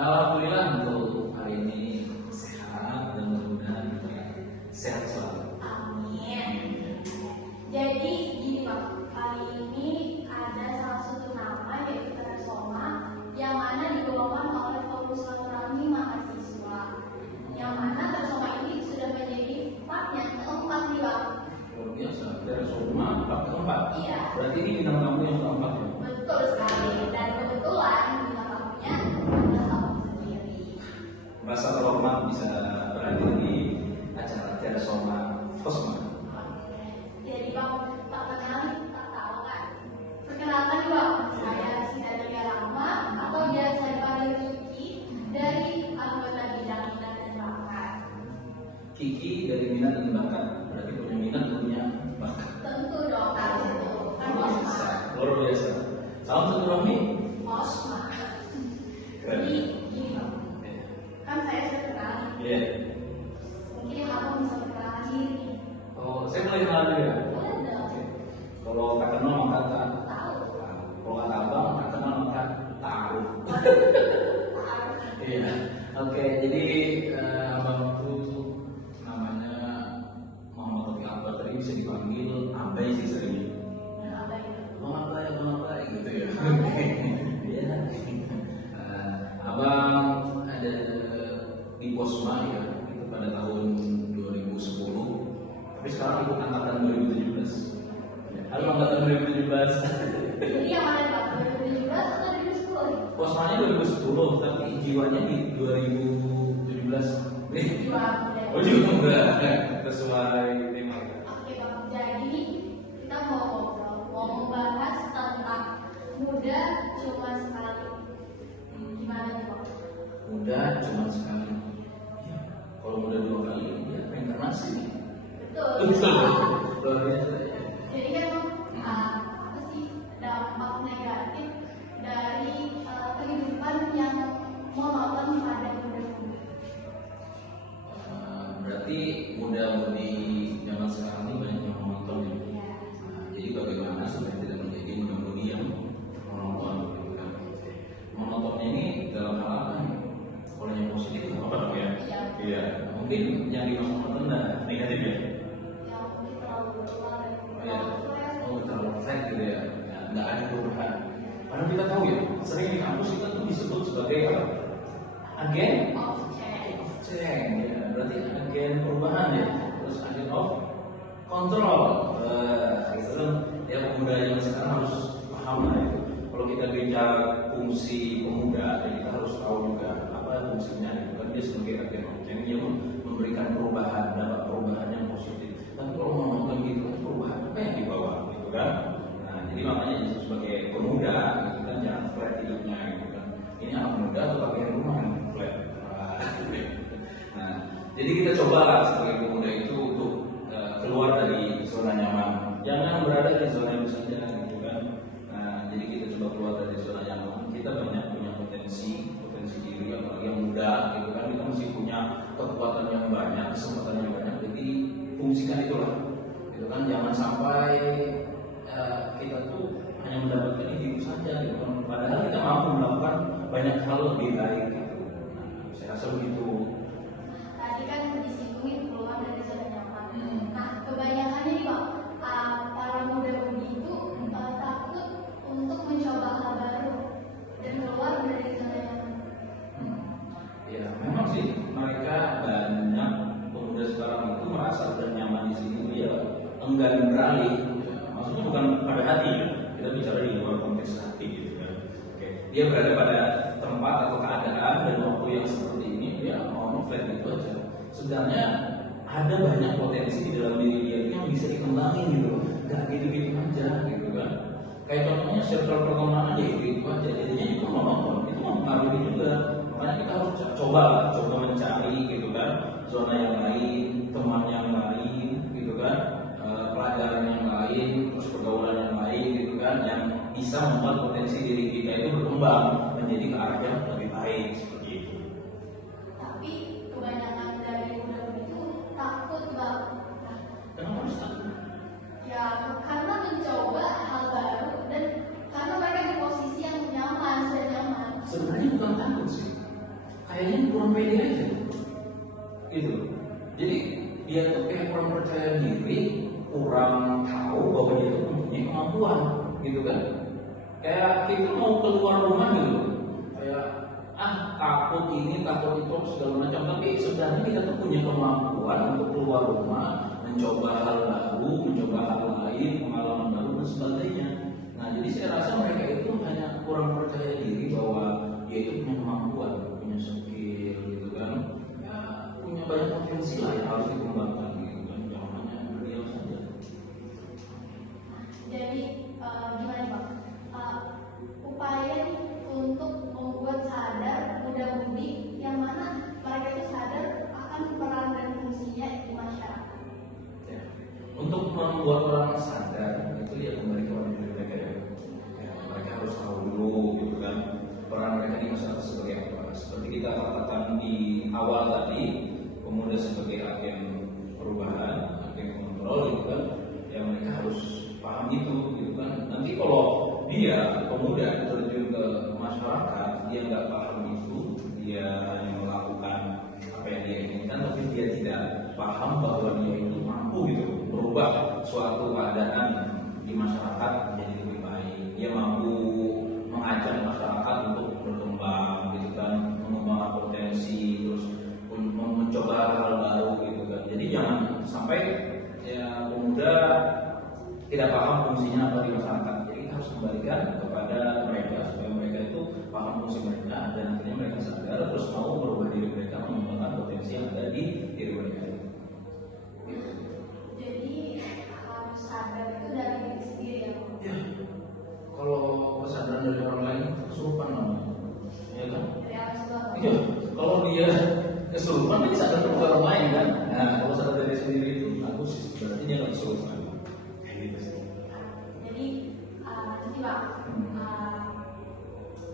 Alhamdulillah untuk hari ini sehat dan mudah-mudahan kita sehat selalu. Amin. Jadi gini Pak, kali ini ada salah satu nama yaitu Teresoma yang mana dibawakan oleh Fokus Silaturahmi Mahasiswa. Yang mana Teresoma ini sudah menjadi part yang keempat nih Pak. Luar biasa, Teresoma part keempat. Iya. Berarti ini bintang tamu yang keempat ya? Betul sekali. Dan kebetulan bintang tamunya adalah kamu sendiri. Merasa terhormat bisa berhadir di acara Teresoma Fosma. Jadi Bang, tak kenal, tak tahu kan? Perkenalkan nih Bang, saya Sinadia Rama atau biasa dipanggil Kiki dari anggota bidang minat dan bakat. Kiki dari minat dan bakat, berarti punya minat dan punya bakat. Tentu dong, harus itu. Kan Luar Osma. biasa, luar biasa. Salam satu Romi. Osma. Jadi gini Bang, kan saya sudah kenal. Iya. Mungkin Abang bisa perkenalkan diri. Oh, saya mulai kenalan dulu ya. Boleh dong. Kalau kata nol maka tak. Tahu. Kalau kata abang kata nol maka tahu. Tahu. Iya. Oke, jadi abang itu namanya Muhammad Taufik Akbar, tadi bisa dipanggil Abai sih seringnya. Dan apa itu? Bang Abai gitu ya. Iya. Abang ada di Posma ya, itu pada tahun 2010. Tapi sekarang ikut angkatan 2017. Halo angkatan 2017. Jadi yang mana nih Bang? 2017 atau 2010? Posmanya 2010, tapi jiwanya di 2017. Jiwa muda. Oh juga sesuai tema. Oke Bang, jadi kita mau ngobrol, mau membahas tentang muda cuma sekali. Gimana nih Bang? Muda cuma sekali. Ya, kalau muda dua kali ya reinkarnasi. Betul. Betul. Luar biasa. Jadi kan apa sih dampak negatif dari kehidupan yang monoton pada muda-mudi? Berarti muda-mudi zaman sekarang ini banyak yang menonton ya. Ya. Jadi bagaimana supaya tidak menjadi muda-mudi yang menonton gitu kan? Menontonnya ini dalam hal apa nih? Kalau yang positif apa dong ya? Iya. Iya. Mungkin yang dimaksud menonton nah negatif ya? Yang mungkin terlalu berlelah dan Oh ya. terlalu stres. Oh terlalu flat gitu ya? Ya, nggak ada perubahan. Padahal kita tahu ya, sering di kampus kita tuh disebut sebagai apa? Agen Objek. change ya, berarti agen perubahan ya, terus agen of control. Itu kan ya pemuda yang sekarang harus paham lah itu. Kalau kita bicara fungsi pemuda, ya kita harus tahu juga apa fungsinya. Itu kan dia sebagai agen of change yang memberikan perubahan, dampak perubahan yang positif. Tapi kalau mau nonton gitu kan perubahan apa yang dibawa gitu kan? Nah jadi makanya sebagai pemuda gitu kan jangan flat hidupnya gitu kan. Ini anak muda atau pakai rumah yang flat. Nah, jadi kita coba lah sebagai pemuda itu untuk keluar dari zona nyaman. Jangan berada di zona itu saja, gitu kan. Nah, jadi kita coba keluar dari zona nyaman. Kita banyak punya potensi diri, apalagi yang muda, gitu kan. Kita masih punya kekuatan yang banyak, kesempatan yang banyak. Jadi fungsikan itulah, gitu kan. Jangan sampai kita tuh hanya mendapatkan ini saja, gitu kan. Padahal kita mampu melakukan banyak hal lebih baik, gitu. Nah, saya rasa begitu. Tadi kan disinggungin keluar dari zona nyaman. Hmm. Nah, kebanyakannya nih Bang, para muda-mudi itu takut untuk mencoba hal baru dan keluar dari zona nyaman. Ya, memang sih mereka banyak pemuda sekarang itu merasa udah nyaman di sini, dia enggan beralih. Ya, maksudnya bukan pada hati, ya. Kita bicara di luar konteks hati gitu kan. Oke, dia berada pada tempat atau keadaan dan waktu yang seperti ini, dia mau flat gitu aja. Sebenarnya ada banyak potensi di dalam diri dia yang bisa dikembangin gitu, nggak gitu-gitu aja gitu kan. Kayak contohnya circle pertemanan aja gitu aja, jadinya juga monoton, itu mempengaruhi juga. Makanya kita harus coba mencari gitu kan, zona yang lain, teman yang lain gitu kan, pelajaran yang lain, terus pergaulan yang lain gitu kan, yang bisa membuat potensi diri kita itu berkembang menjadi ke arah yang lebih baik seperti itu. Tapi kebanyakan dari muda-mudi itu takut Bang. Nah, Kenapa harus takut? ya karena mencoba hal baru dan karena mereka di posisi yang nyaman, sudah nyaman. Sebenarnya bukan takut sih, kayaknya kurang pede aja, gitu. Jadi dia tuh kayak kurang percaya diri, kurang tahu bahwa dia itu mempunyai kemampuan, gitu kan? Kayak kita mau keluar rumah gitu, kayak takut ini takut itu segala macam, tapi sebenarnya kita tuh punya kemampuan untuk keluar rumah, mencoba hal baru, mencoba hal lain, pengalaman baru dan sebagainya. Nah, jadi saya rasa mereka itu hanya kurang percaya diri bahwa dia itu punya kemampuan, punya skill, gitu kan? Ya, punya banyak potensi lah yang harus dikembangkan, gitu kan? Jangan hanya berdiam saja. Jadi gimana Pak? Upaya nih untuk membuat sadar muda-mudi yang mana mereka itu sadar akan peran dan fungsinya di masyarakat. Ya. Untuk membuat orang sadar itu ya kembali ke orang diri mereka ya. Mereka harus tahu dulu gitu kan peran mereka di masyarakat sebagai apa. Seperti kita katakan di awal tadi, pemuda sebagai agen perubahan, agen kontrol gitu kan, yang mereka harus paham itu gitu kan. Nanti kalau dia pemuda terjun ke masyarakat, dia nggak paham itu, dia hanya melakukan apa yang dia inginkan, tapi dia tidak paham bahwa dia itu mampu gitu merubah suatu keadaan di masyarakat menjadi lebih baik. Dia mampu mengajak masyarakat untuk berkembang gitu kan, mengembangkan potensi, terus mencoba hal baru gitu kan. Jadi jangan sampai ya pemuda tidak paham fungsinya apa di masyarakat. Jadi kita harus kembalikan kepada mereka supaya mereka itu paham fungsi mereka dan akhirnya mereka sadar terus mau merubah diri mereka, mengembangkan potensi yang ada di diri mereka. Jadi harus sadar itu dari diri sendiri ya Pak? Ya, kalau kesadaran dari orang lain kesurupan namanya, ya kan? Dari alam semua. Iya, kalau dia kesurupan dia sadar dari orang lain kan? Nah, kalau sadar dari sendiri itu aku sih berarti dia nggak kesurupan. Kayak gitu sih. Jadi Pak,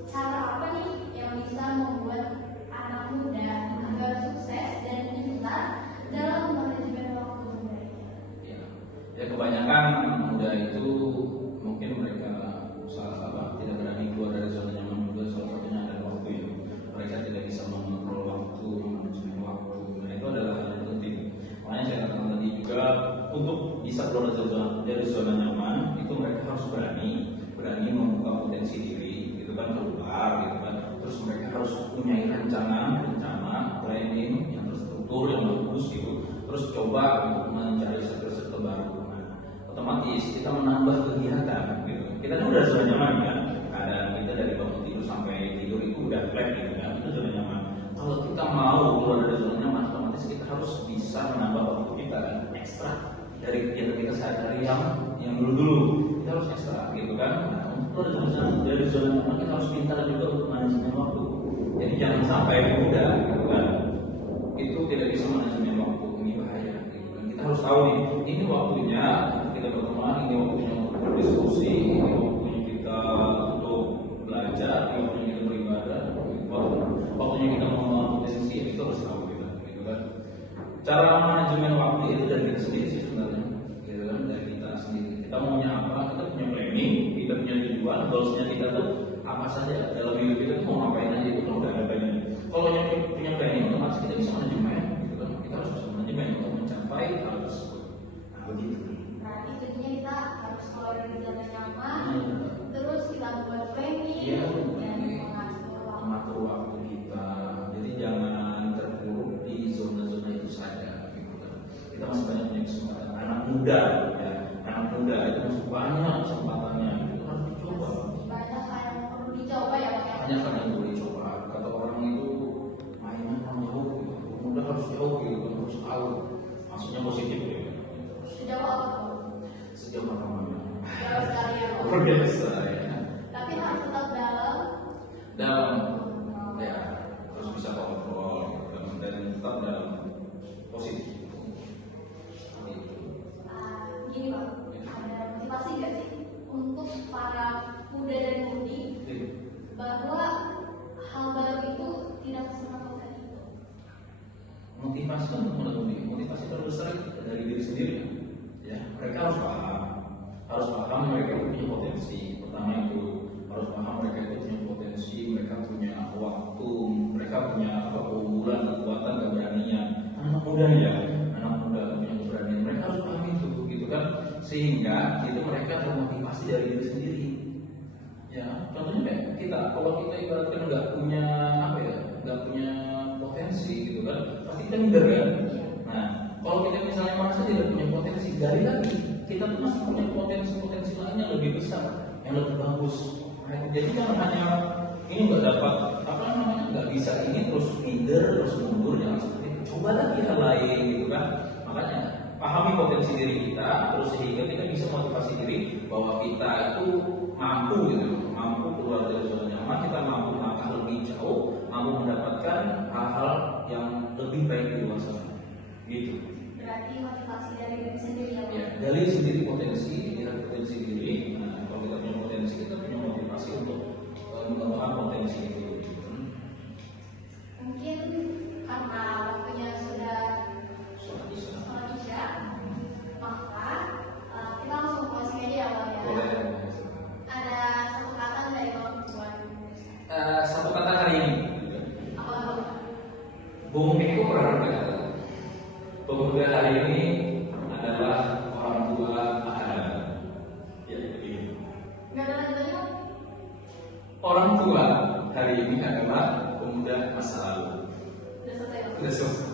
cara apa nih yang bisa membuat anak muda agar sukses dan pintar dalam manajemen waktu mereka? Ya kebanyakan muda itu mungkin mereka tidak berani keluar dari zona nyaman juga, salah satunya adalah waktu ya. Mereka tidak bisa mengontrol waktu, manajemen waktu. Nah itu adalah hal yang penting. Makanya saya katakan tadi juga untuk bisa keluar dari zona nyaman itu mereka harus berani membuka potensi diri, gitu kan, keluar, gitu kan. Terus mereka harus punya rencana, planning yang terstruktur, yang bagus gitu. Terus coba untuk mencari circle baru. Otomatis kita menambah kegiatan gitu. Kita kan udah zona nyaman kan, keadaan kita dari bangun tidur sampai tidur itu udah flat gitu kan, itu zona nyaman. Kalau kita mau keluar dari zona nyaman, otomatis kita harus bisa menambah waktu kita kan, ekstra dari kegiatan kita sehari-hari yang dulu kita harus ekstra gitu kan. Nah, untuk keluar dari zona nyaman kita harus pintar juga untuk manajemen waktu. Jadi jangan sampai muda gitu kan, itu tidak bisa manajemen waktu, ini bahaya gitu kan. Kita harus tahu nih, ini waktunya kita berteman, ini waktunya untuk berdiskusi, ini waktunya kita untuk belajar, ini waktunya kita beribadah, waktunya kita mengembangan potensi, itu harus tahu gitu kan. Cara manajemen waktu itu dari kita sendiri sih sebenarnya, gitu kan, dari kita sendiri. Kita maunya apa, kita punya planning, kita punya tujuan, goalsnya kita tuh apa saja dalam hidup kita tuh mau ngapain aja, itu kan udah ada planning. Kalau yang punya planning, otomatis kita bisa manajemen, gitu kan. Kita harus bisa manajemen untuk mencapai hal tersebut. Nah, begitu. Berarti tentunya kita harus keluar dari zona nyaman, terus kita buat planning dan mengatur waktu kita. Jadi jangan terpuruk di zona-zona itu saja, gitu kan. Kita masih banyak punya kesempatan. Anak muda, ya, anak muda itu masih banyak kesempatannya. Itu harus dicoba. Banyak yang perlu dicoba ya Pak. Banyak kan yang boleh dicoba. Kata orang itu mainnya kurang jauh, gitu. Muda harus jauh, gitu kan, harus tahu. Maksudnya positif ya. Sejauh apa Pak? Sejauh mana? Jauh sekali ya Pak. Luar biasa ya. Tapi harus tetap Dalam ya harus bisa kontrol dan tetap dalam positif. Gini Pak, ada motivasi nggak sih untuk para muda dan mudi bahwa hal baru itu tidak semata-mata itu? Motivasi untuk menemui motivasi terbesar dari diri sendiri. Ya, mereka harus paham mereka itu punya potensi. Pertama itu harus paham mereka itu punya potensi, mereka punya waktu, mereka punya sehingga itu mereka termotivasi dari diri sendiri. Ya, contohnya kayak kita, kalau kita ibaratkan nggak punya apa ya, nggak punya potensi gitu kan, pasti kita minder kan. Nah, kalau kita misalnya merasa tidak punya potensi, gali lagi, kita tuh masih punya potensi-potensi lain yang lebih besar, yang lebih bagus. Nah, jadi jangan hanya ini nggak dapat apa namanya, nggak bisa ini terus minder terus mundur, jangan seperti itu. Coba lagi hal lain gitu kan. Makanya pahami potensi diri kita, terus sehingga kita bisa motivasi diri bahwa kita itu mampu gitu, mampu keluar dari zona nyaman, kita mampu melangkah lebih jauh, mampu mendapatkan hal-hal yang lebih baik di luar sana. Gitu. Berarti motivasi dari diri sendiri ya. Ya, dari sendiri potensi, lihat potensi diri. Nah, kalau kita punya potensi, kita punya motivasi untuk mengembangkan potensi itu. Mungkin karena waktunya sudah Sudah bisa. Maka kita langsung closing aja ya Bang ya. Boleh. Ada satu kata dari Bang buat Satu kata hari ini. apa Bang? Bung Eko pernah berkata, pemuda hari ini adalah orang tua masa depan. Ya, begitu. Nggak ada lanjutannya? Orang tua hari ini adalah pemuda masa lalu. Udah selesai Bang? Sudah selesai.